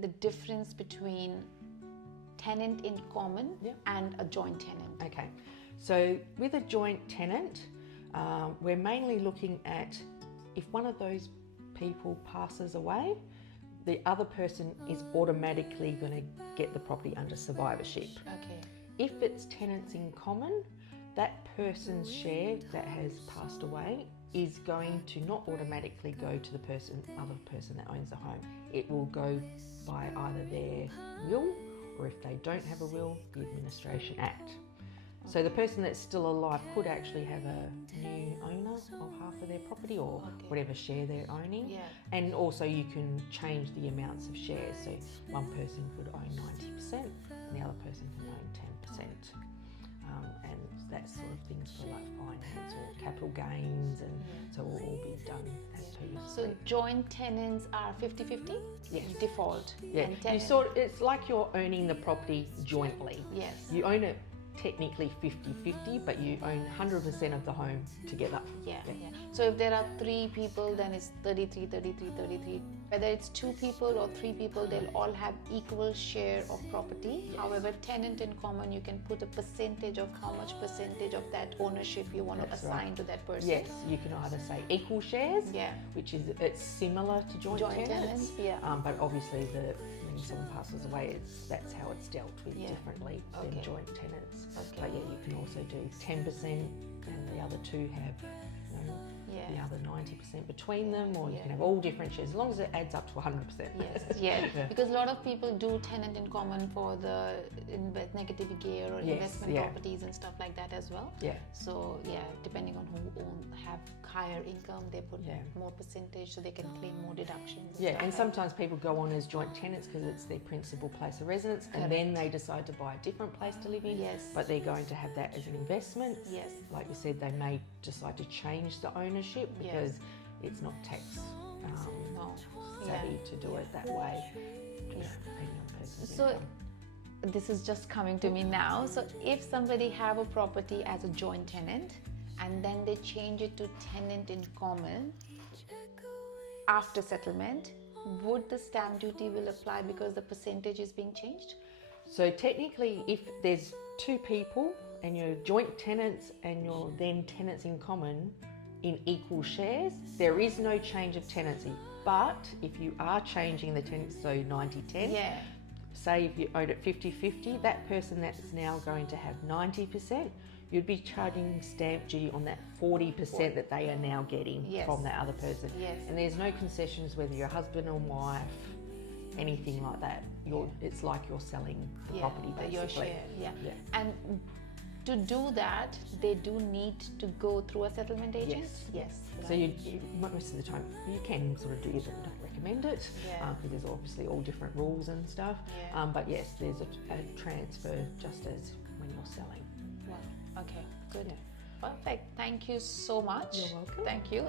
The difference between tenant in common and a joint tenant. Okay, so with a joint tenant, we're mainly looking at if one of those people passes away, the other person is automatically going to get the property under survivorship. Okay. If it's tenants in common, that person's share that has passed away is going to not automatically go to the other person that owns the home. It will go by either their will, or if they don't have a will, the Administration Act. So the person that's still alive could actually have a new owner of half of their property or whatever share they're owning. Yeah. And also you can change the amounts of shares. So one person could own 90% and the other person can own 10%. And that sort of things for like finance or capital gains, and so it will all be done as per your So split. joint tenants are 50-50? Yes. Default. Yeah, And it's like you're owning the property jointly. Yes. You own it technically 50-50, but you own 100% of the home together. Yeah. So if there are 3 people, then it's 33, 33, 33. Whether it's 2 people or 3 people, they'll all have equal share of property. Yes. However, tenant in common, you can put a percentage of how much percentage of that ownership you want to assign to that person. Yes, you can either say equal shares, which is it's similar to joint tenants. But obviously when someone passes away, that's how it's dealt with differently than joint tenants. But yeah, you can also do 10% and the other 2 have the other 90% between them, or you can have all different shares as long as it adds up to 100%. Yes, because a lot of people do tenant in common for the negative gear or investment properties and stuff like that as well. So depending on who have higher income, they put more percentage so they can claim more deductions. And sometimes people go on as joint tenants because it's their principal place of residence, and then they decide to buy a different place to live in. But they're going to have that as an investment. Like you said, they may decide to change the ownership because it's not tax savvy to do it that way. Depending on person's income. This is just coming to me now. So if somebody have a property as a joint tenant and then they change it to tenant in common after settlement, would the stamp duty will apply because the percentage is being changed? So technically, if there's 2 people and you're joint tenants and you're then tenants in common in equal shares, there is no change of tenancy. But if you are changing the tenancy, so 90-10, say if you own it 50-50, that person that's now going to have 90%, you'd be charging stamp duty on that 40% that they are now getting from that other person. And there's no concessions whether you're husband or wife, anything like that. It's like you're selling the property basically. Your share, And to do that, they do need to go through a settlement agent? Yes. So most of the time you can sort of do it, but we don't recommend it because there's obviously all different rules and stuff. But yes, there's a transfer just as when you're selling. Wow. Okay, good. Perfect. Thank you so much. You're welcome. Thank you.